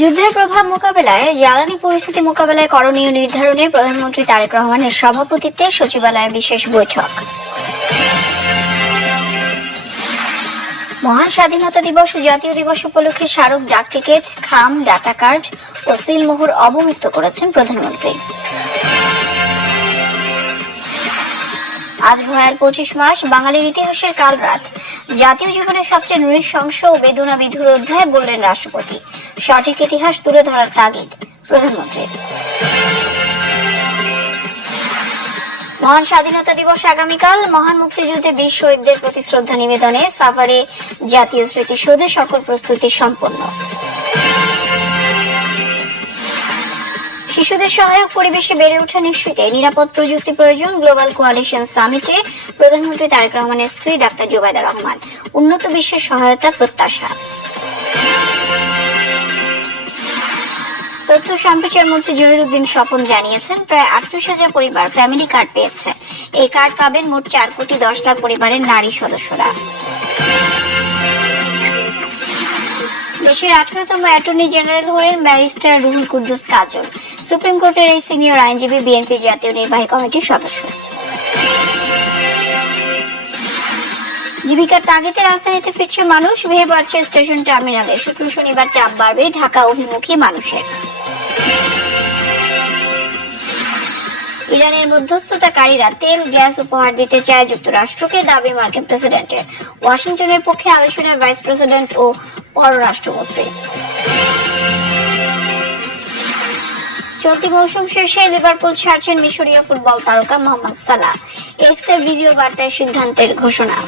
যুদ্ধের প্রভাব মোকাবেলায় জ্বালানি পরিস্থিতি মোকাবেলায় করণীয় নির্ধারণে প্রধানমন্ত্রী তারেক রহমানের সভাপতিত্বে সচিবালয়ে বিশেষ বৈঠক। মহান স্বাধীনতা দিবস ও জাতীয় দিবস উপলক্ষে স্মারক ডাক টিকিট, খাম, ডাটা কার্ড ও সিলমোহর অবমুক্ত করেছেন প্রধানমন্ত্রী। আজ ভয়াল 25 মাস, বাঙালির ইতিহাসের কালরাত। জাতীয় জীবনের সবচেয়ে নৃশংস ও বেদনা বিধুর অধ্যায় বললেন রাষ্ট্রপতি। সঠিক ইতিহাস তুলে ধরার তাগিদ প্রধানমন্ত্রী। মহান স্বাধীনতা দিবস আগামীকাল। মহান মুক্তিযুদ্ধে বীর শহীদদের প্রতি শ্রদ্ধা নিবেদনে সাভারে জাতীয় স্মৃতিসৌধে সকল প্রস্তুতি সম্পন্ন। শিশুদের সহায়ক পরিবেশে বেড়ে ওঠা নিশ্চিতে নিরাপদ প্রযুক্তি প্রয়োজন। গ্লোবাল কোয়ালিশন সামিটে প্রধানমন্ত্রী তারেক রহমানের স্ত্রী ডাক্তার জুবাইদা রহমান। উন্নত বিশ্বের সহায়তা প্রত্যাশা। তথ্য সম্প্রচার মন্ত্রী জহিরুদ্দিন স্বপন জানিয়েছেন, প্রায় 38,000 পরিবার ফ্যামিলি কার্ড পেয়েছে। এই কার্ড পাবেন মোট 4,10,00,000 পরিবারের নারী সদস্যরা। দেশের 18তম অ্যাটর্নি জেনারেল হলেন ব্যারিস্টার রুহুল কুদ্দুস কাজল। সুপ্রিম কোর্টের এই সিনিয়র আইনজীবী বিএনপির জাতীয় নির্বাহী কমিটির সদস্য। জীবিকার তাগিদে রাজধানীতে ফিরছে মানুষ। ভিড় বাড়ছে স্টেশন টার্মিনালে। শুক্র শনিবার চাপ বাড়বে ঢাকা অভিমুখী মানুষের। ইরানের মধ্যস্থতাকারীরা তেল গ্যাস উপহার দিতে চায় যুক্তরাষ্ট্রকে, দাবি মার্কিন প্রেসিডেন্টের। ওয়াশিংটনের পক্ষে আলোচনায় ভাইস প্রেসিডেন্ট ও পররাষ্ট্রমন্ত্রী। চলতি মৌসুম শেষে লিভারপুল ছাড়ছেন মিশরীয় ফুটবল তারকা মোহাম্মদ সালাহ। এক্সের ভিডিও বার্তায় সিদ্ধান্তের ঘোষণা।